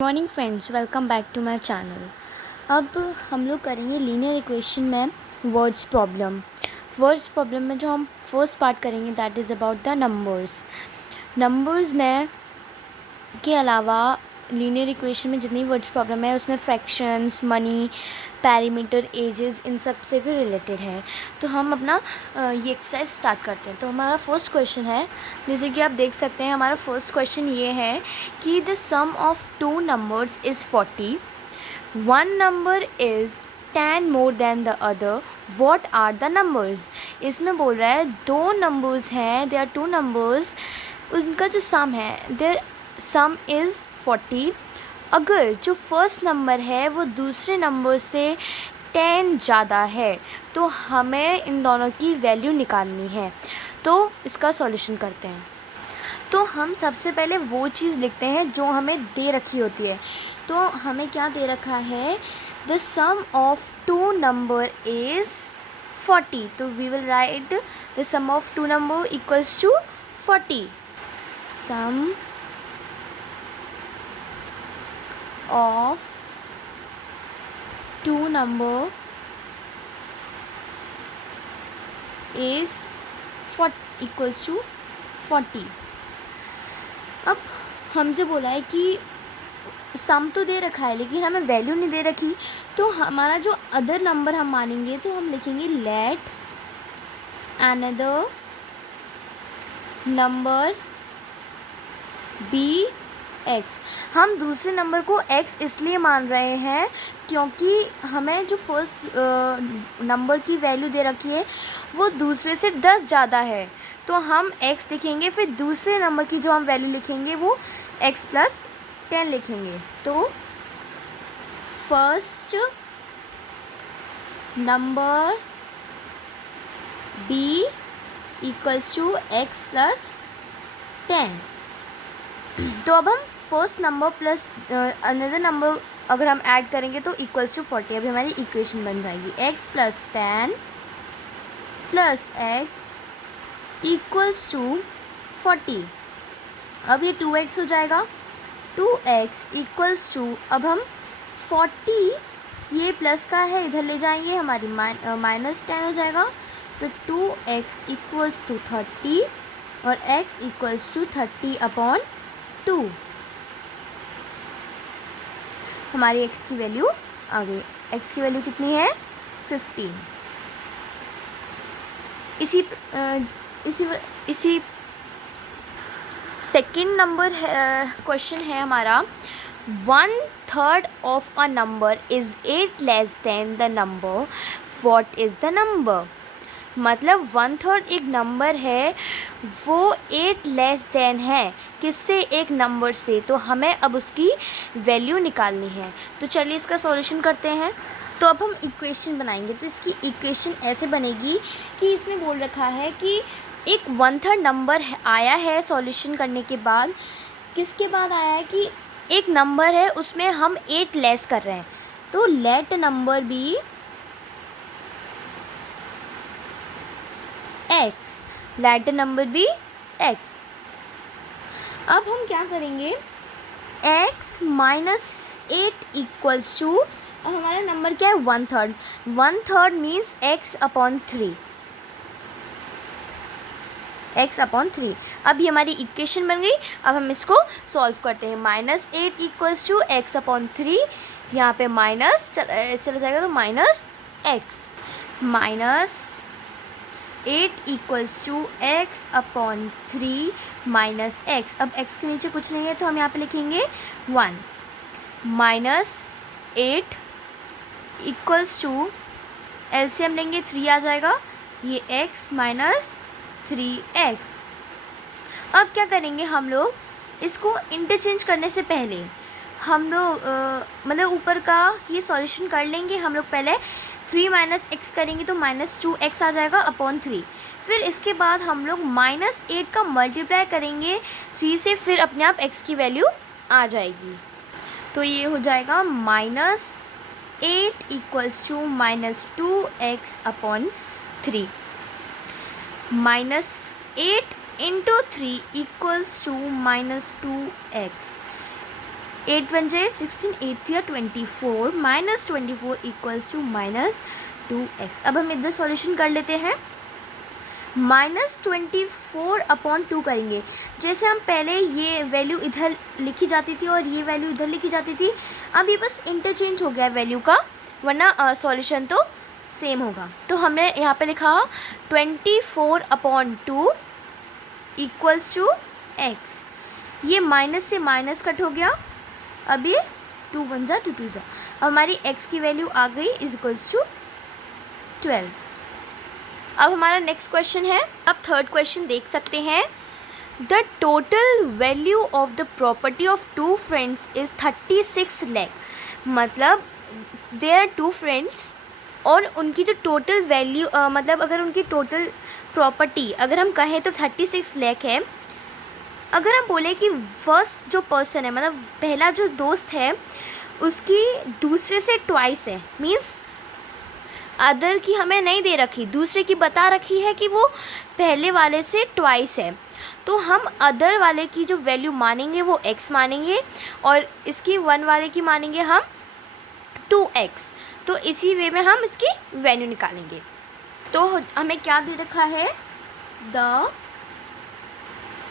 Morning friends, welcome back to my channel. अब हम लोग करेंगे लीनियर इक्वेशन में वर्ड्स प्रॉब्लम में जो हम फर्स्ट पार्ट करेंगे that is about the numbers में के अलावा लीनियर इक्वेशन में जितनी वर्ड्स प्रॉब्लम है उसमें फ्रैक्शंस, मनी, पैरामीटर, एजेस, इन सब से भी रिलेटेड है। तो हम अपना ये एक्सरसाइज स्टार्ट करते हैं। तो हमारा फर्स्ट क्वेश्चन है, जैसे कि आप देख सकते हैं, हमारा फर्स्ट क्वेश्चन ये है कि the sum of two numbers is 40, one number is 10 more than the other, what are the numbers. इसमें बोल रहा है दो नंबर्स हैं, दे आर टू नंबर्स, उनका जो सम है देयर सम इज़ 40। अगर जो फर्स्ट नंबर है वो दूसरे नंबर से 10 ज़्यादा है तो हमें इन दोनों की वैल्यू निकालनी है। तो इसका सॉल्यूशन करते हैं। तो हम सबसे पहले वो चीज़ लिखते हैं जो हमें दे रखी होती है। तो हमें क्या दे रखा है, the sum of two number is 40। तो we will write the sum of two number equals to 40। Sum of two number is equals to 40। अब हमसे बोला है कि सम तो दे रखा है लेकिन हमें वैल्यू नहीं दे रखी, तो हमारा जो अदर नंबर हम मानेंगे तो हम लिखेंगे let another number be x. हम दूसरे नंबर को एक्स इसलिए मान रहे हैं क्योंकि हमें जो फर्स्ट नंबर की वैल्यू दे रखी है वो दूसरे से 10 ज़्यादा है, तो हम एक्स लिखेंगे, फिर दूसरे नंबर की जो हम वैल्यू लिखेंगे वो एक्स प्लस 10 लिखेंगे। तो first number be equals to x plus 10। तो अब हम first number plus another number अगर हम ऐड करेंगे तो इक्वल्स टू 40। अभी हमारी इक्वेशन बन जाएगी x plus 10 plus x equals to 40। अब ये 2x हो जाएगा, 2x इक्वल्स टू, अब हम 40 ये प्लस का है इधर ले जाएंगे, हमारी माइनस 10 हो जाएगा, फिर 2x इक्वल्स टू 30 और x इक्वल्स टू 30/2। हमारी x की वैल्यू आ गई। x की वैल्यू कितनी है, 15। इसी सेकेंड नंबर क्वेश्चन है हमारा, 1/3 of a number is 8 less than the number, what is the number. मतलब 1/3 एक नंबर है, वो 8 लेस देन है किससे, एक नंबर से, तो हमें अब उसकी वैल्यू निकालनी है। तो चलिए इसका सॉल्यूशन करते हैं। तो अब हम इक्वेशन बनाएंगे। तो इसकी इक्वेशन ऐसे बनेगी कि इसमें बोल रखा है कि एक 1/3 नंबर आया है सॉल्यूशन करने के बाद, किसके बाद आया है कि एक नंबर है उसमें हम 8 लेस कर रहे हैं, तो let number be x, let number be x. अब हम क्या करेंगे, x माइनस 8 इक्वल्स टू, अब हमारा नंबर क्या है 1/3, 1/3 मीन्स x/3, x/3। अब ये हमारी इक्वेशन बन गई। अब हम इसको सॉल्व करते हैं। -8 इक्वल्स टू x/3, यहाँ पे माइनस चला जाएगा तो minus x, -8 equals to x/3 minus x। अब x के नीचे कुछ नहीं है तो हम यहाँ पे लिखेंगे 1, -8 इक्वल्स टू, एलसीएम लेंगे 3 आ जाएगा, ये x माइनस 3x। अब क्या करेंगे हम लोग, इसको इंटरचेंज करने से पहले हम लोग मतलब ऊपर का ये सॉल्यूशन कर लेंगे। हम लोग पहले 3 - x करेंगे तो -2x आ जाएगा अपॉन 3। फिर इसके बाद हम लोग -8 का मल्टीप्लाई करेंगे 3 से, फिर अपने आप x की वैल्यू आ जाएगी। तो ये हो जाएगा -8 equals to -2x/3, -8 into 3 equals to -2x, 8 वन जाए 16, 8 या 24, -24 इक्वल्स टू -2x। अब हम इधर सॉल्यूशन कर लेते हैं। -24/2 करेंगे। जैसे हम पहले ये वैल्यू इधर लिखी जाती थी और ये वैल्यू इधर लिखी जाती थी, अब ये बस इंटरचेंज हो गया वैल्यू का, वरना सॉल्यूशन तो सेम होगा। तो हमने यहाँ पे लिखा 24/2 इक्वल्स टू x। ये माइनस से माइनस कट हो गया, अब ये 2 वन जा 2 2 जा, अब हमारी x की वैल्यू आ गई इज इक्वल्स टू 12। अब हमारा नेक्स्ट क्वेश्चन है, अब थर्ड क्वेश्चन देख सकते हैं। The total value of the property of 2 friends is 36 lakh. मतलब देयर आर 2 फ्रेंड्स और उनकी जो टोटल वैल्यू मतलब अगर उनकी टोटल प्रॉपर्टी अगर हम कहें तो 36 लाख है। अगर हम बोले कि फर्स्ट जो पर्सन है, मतलब पहला जो दोस्त है, उसकी दूसरे से ट्वाइस है, मीन्स अदर की हमें नहीं दे रखी, दूसरे की बता रखी है कि वो पहले वाले से ट्वाइस है, तो हम अदर वाले की जो वैल्यू मानेंगे वो x मानेंगे और इसकी 1 वाले की मानेंगे हम 2x। तो इसी वे में हम इसकी वैल्यू निकालेंगे। तो हमें क्या दे रखा है, the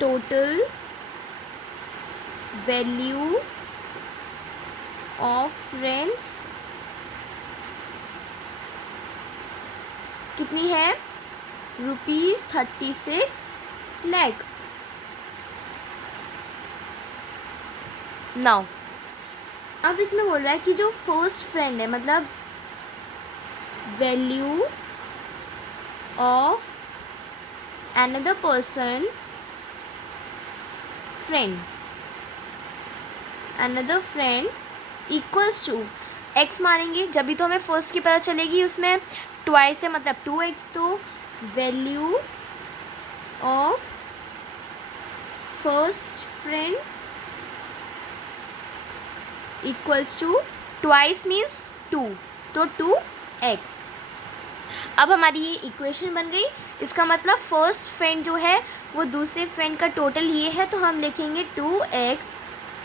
total value of friends कितनी है, ₹36 लाख। नाउ अब इसमें बोल रहा है कि जो फर्स्ट फ्रेंड है, मतलब value of another person friend, another friend equals to x मानेंगे, जब भी तो हमें फर्स्ट की पता चलेगी, उसमें ट्वाइस है मतलब 2x, तो value of first friend equals to twice means 2, तो 2x। अब हमारी ये इक्वेशन बन गई। इसका मतलब फर्स्ट फ्रेंड जो है वो दूसरे फ्रेंड का टोटल ये है, तो हम लिखेंगे 2x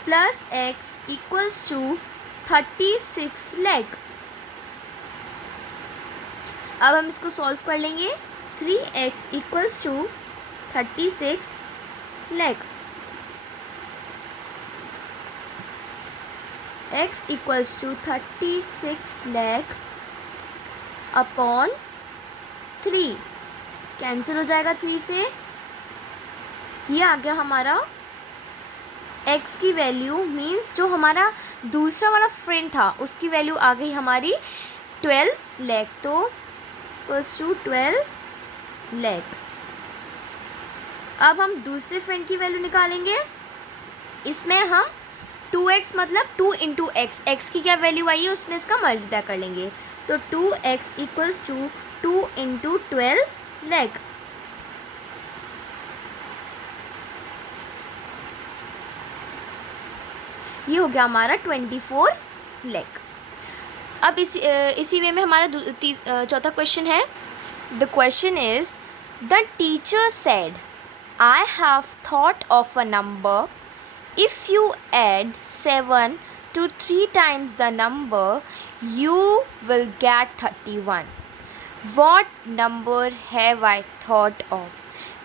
plus x equals to 36 lakh. अब हम इसको सॉल्व कर लेंगे। 3x equals to 36 lakh, x equals to 36 lakh upon 3, cancel हो जाएगा 3 से। ये आ गया हमारा x की वैल्यू, मीन्स जो हमारा दूसरा वाला फ्रेंड था उसकी वैल्यू आ गई हमारी 12 लाख, तो इक्वल्स टू 12 लाख। अब हम दूसरे फ्रेंड की वैल्यू निकालेंगे। इसमें हम 2x मतलब 2 इंटू x की क्या वैल्यू आई है उसमें इसका मल्टीप्लाई कर लेंगे, तो 2x equals to 2 into 12 lakh. ये हो गया हमारा 24 लाख। अब इसी वे में हमारा चौथा क्वेश्चन है। The question is, the teacher said I have thought of a number, if you add 7 to 3 times the number you will get 31. What number have I thought of?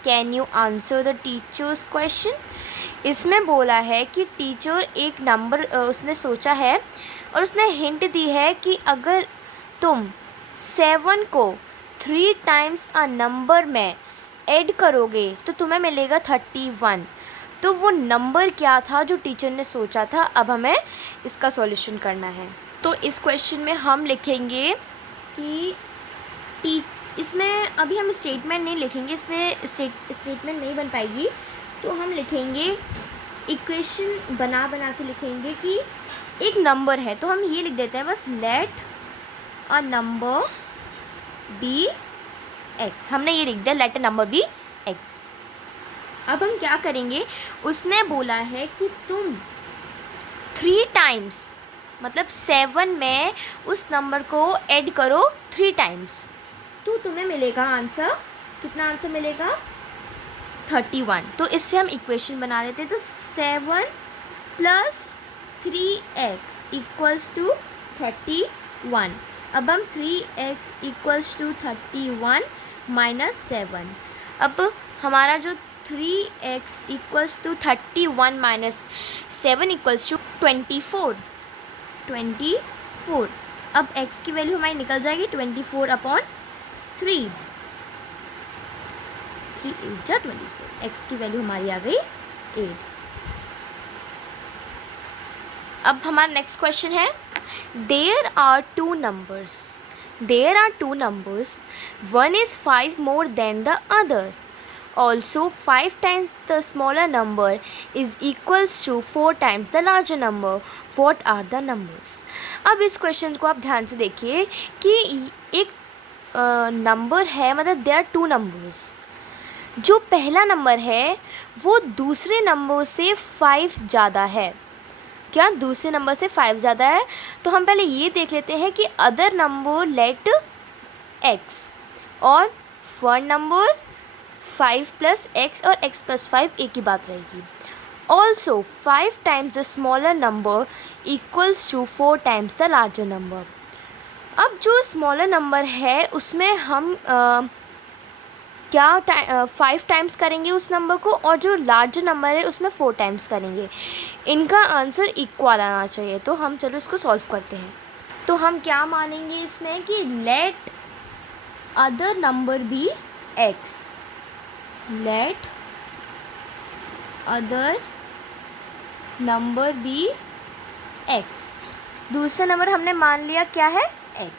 Can you answer the teacher's question? इसमें बोला है कि teacher एक number उसने सोचा है और उसने हिंट दी है कि अगर तुम 7 को 3 times अ नंबर में ऐड करोगे तो तुम्हें मिलेगा 31। तो वो नंबर क्या था जो टीचर ने सोचा था। अब हमें इसका सॉल्यूशन करना है। तो इस क्वेश्चन में हम लिखेंगे कि इसमें अभी हम स्टेटमेंट नहीं लिखेंगे, इसमें स्टेटमेंट नहीं बन पाएगी, तो हम लिखेंगे इक्वेशन बना के लिखेंगे कि एक नंबर है, तो हम ये लिख देते हैं बस, let a number be x. हमने ये लिख दिया, let a number be x. अब हम क्या करेंगे, उसने बोला है कि तुम 3 times मतलब 7 में उस नंबर को ऐड करो 3 times, तो तुम्हें मिलेगा आंसर, कितना आंसर मिलेगा, 31। तो इससे हम इक्वेशन बना लेते हैं। तो 7 प्लस 3x इक्वल्स टू 31। अब हम 3x इक्वल्स टू 31 माइनस 7। अब हमारा जो 3x equals to 31 minus 7 equals to 24। अब x की वैल्यू हमारी निकल जाएगी 24 अपॉन 3। 3 8 जा 24। x की वैल्यू हमारी आ गई 8। अब हमारा नेक्स्ट क्वेश्चन है, there are two numbers, one is 5 more than the other, also 5 times the smaller number is equals to 4 times the larger number, what are the numbers. अब इस question को आप ध्यान से देखिए कि एक नंबर है, मतलब देयर आर टू नंबर्स। जो पहला नंबर है वो दूसरे नंबर से 5 ज़्यादा है। क्या दूसरे नंबर से 5 ज़्यादा है? तो हम पहले ये देख लेते हैं कि अदर नंबर लेट x, और फर्स्ट नंबर 5 प्लस x और x प्लस 5 एक ही बात रहेगी। Also 5 times the smaller number equals to 4 times the larger number. अब जो स्मॉलर नंबर है उसमें हम क्या 5 टाइम्स करेंगे उस नंबर को, और जो लार्जर नंबर है उसमें 4 टाइम्स करेंगे। इनका आंसर इक्वल आना चाहिए। तो हम चलो इसको सॉल्व करते हैं। तो हम क्या मानेंगे इसमें कि let other number be x, let other number be x। दूसरा नंबर हमने मान लिया क्या है, x।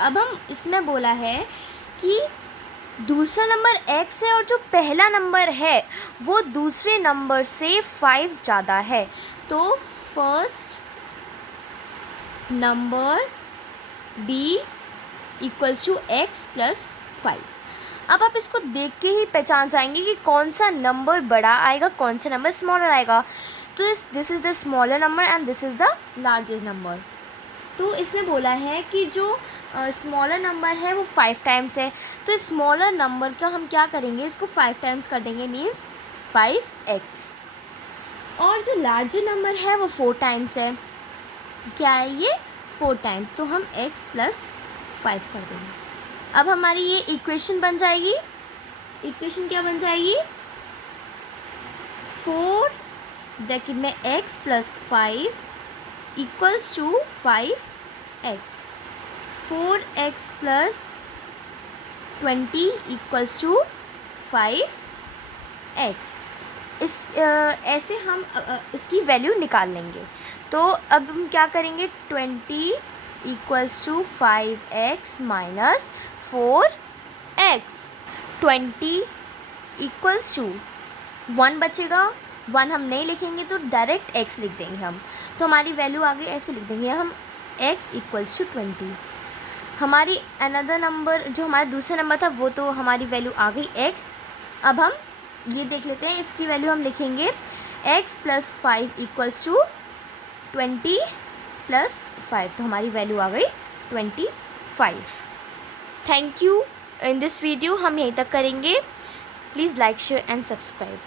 अब हम इसमें बोला है कि दूसरा नंबर x है और जो पहला नंबर है वो दूसरे नंबर से 5 ज़्यादा है। तो first number b equals to x plus 5। अब आप इसको देख के ही पहचान जाएंगे कि कौन सा नंबर बड़ा आएगा, कौन सा नंबर स्मॉलर आएगा। तो this is the smaller number and this is the largest number. तो इसमें बोला है कि जो स्मॉलर नंबर है वो 5 टाइम्स है। तो स्मॉलर नंबर का हम क्या करेंगे, इसको 5 टाइम्स कर देंगे, मीन्स 5x। और जो लार्जर नंबर है वो 4 टाइम्स है। क्या है ये, 4 टाइम्स। तो हम x प्लस 5 कर देंगे। अब हमारी ये इक्वेशन बन जाएगी। इक्वेशन क्या बन जाएगी, 4 ब्रैकेट में x plus 5 equals to 5x। 4x plus 20 equals to 5x। इस ऐसे हम इसकी वैल्यू निकाल लेंगे। तो अब हम क्या करेंगे, 20 equals to 5x minus 4x। 20 equals to 1 बचेगा, 1 हम नहीं लिखेंगे तो डायरेक्ट x लिख देंगे हम। तो हमारी वैल्यू आगे ऐसे लिख देंगे हम, x इक्वल्स टू 20। हमारी अनदर नंबर जो हमारा दूसरा नंबर था वो तो हमारी वैल्यू आ गई x। अब हम ये देख लेते हैं, इसकी वैल्यू हम लिखेंगे x plus 5 equals to 20 plus 5। तो हमारी वैल्यू आ गई 25। Thank you. In this video हम यहीं तक करेंगे। Please like share and subscribe.